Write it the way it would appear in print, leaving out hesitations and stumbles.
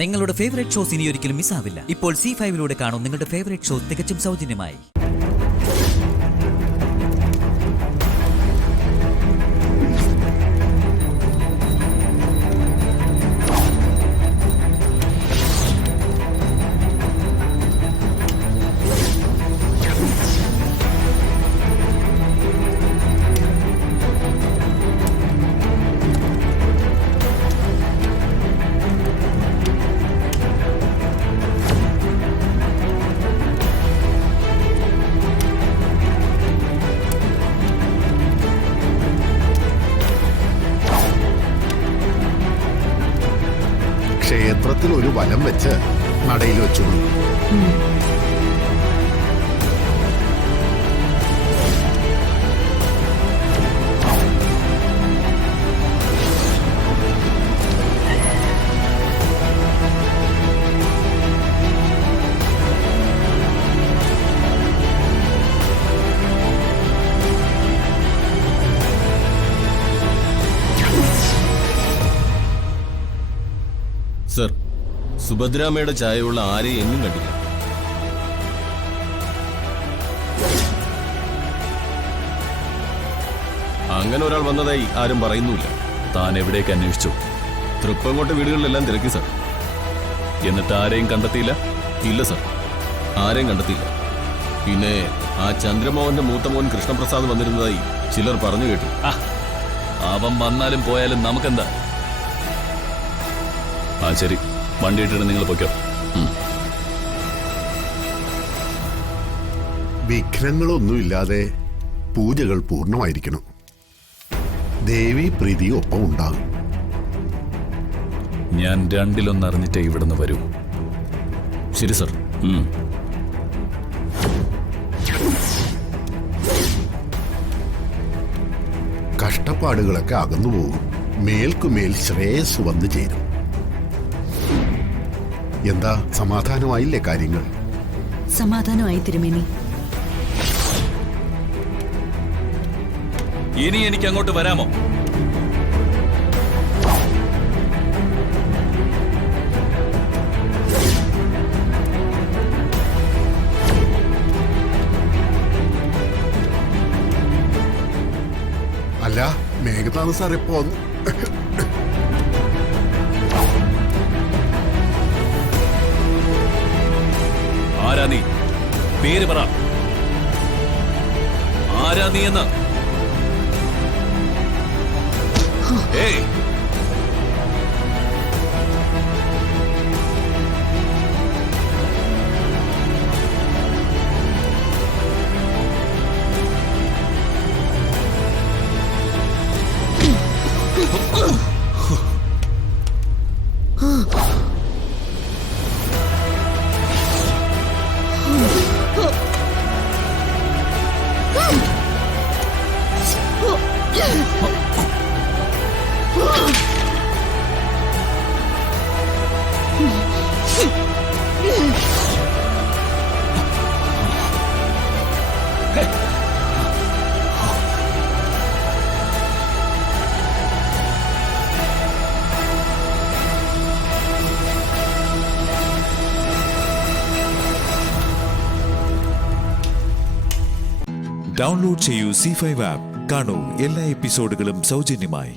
നിങ്ങളുടെ favourite shows ഇനി ഒരിക്കലും മിസ്സാവില്ല. ഇപ്പോൾ C5 കാണും നിങ്ങളുടെ ഫേവറേറ്റ് ഷോ തികച്ചും സൗജന്യമായി. ക്ഷേത്രത്തിൽ ഒരു വലം വെച്ച് നടയിൽ വെച്ചോളൂ. സർ, സുഭദ്രാമ്മയുടെ ചായയുള്ള ആരെയും എങ്ങും കണ്ടില്ല. അങ്ങനെ ഒരാൾ വന്നതായി ആരും പറയുന്നുമില്ല. താൻ എവിടേക്ക് അന്വേഷിച്ചു? തൃപ്പങ്ങോട്ട് വീടുകളിലെല്ലാം തിരക്കി സർ. എന്നിട്ട് ആരെയും കണ്ടെത്തിയില്ല? ഇല്ല സർ, ആരെയും കണ്ടെത്തിയില്ല. പിന്നെ ആ ചന്ദ്രമോഹന്റെ മൂത്ത മോൻ കൃഷ്ണപ്രസാദ് വന്നിരുന്നതായി ചിലർ പറഞ്ഞു കേട്ടു. അവൻ വന്നാലും പോയാലും നമുക്കെന്താ? ആ ശരി, വണ്ടി ഇട്ടിട്ട് നിങ്ങൾ പൊയ്ക്കോ. വിഘ്നങ്ങളൊന്നുമില്ലാതെ പൂജകൾ പൂർണ്ണമായിരിക്കണം. ദേവി പ്രീതി ഒപ്പം ഉണ്ടാകും. ഞാൻ രണ്ടിലൊന്നറിഞ്ഞിട്ടേ ഇവിടുന്ന് വരൂ. ശരി സർ. കഷ്ടപ്പാടുകളൊക്കെ അകന്നുപോകും. മേൽക്കുമേൽ ശ്രേയസ് വന്നു ചേരും. എന്താ, സമാധാനമായില്ലേ കാര്യങ്ങൾ? സമാധാനമായി തിരുമേനി. ഇനി എനിക്ക് അങ്ങോട്ട് വരാമോ? അല്ല, മേഘനാഥ് സാർ എപ്പോ വന്നു? ആരാ നീ? പേര് പറ. ആരാ നീ എന്ന്? ഏയ്, ഡൗൺലോഡ് ചെയ്യൂ C5 ആപ്പ്. കാണൂ എല്ലാ എപ്പിസോഡുകളും സൗജന്യമായി.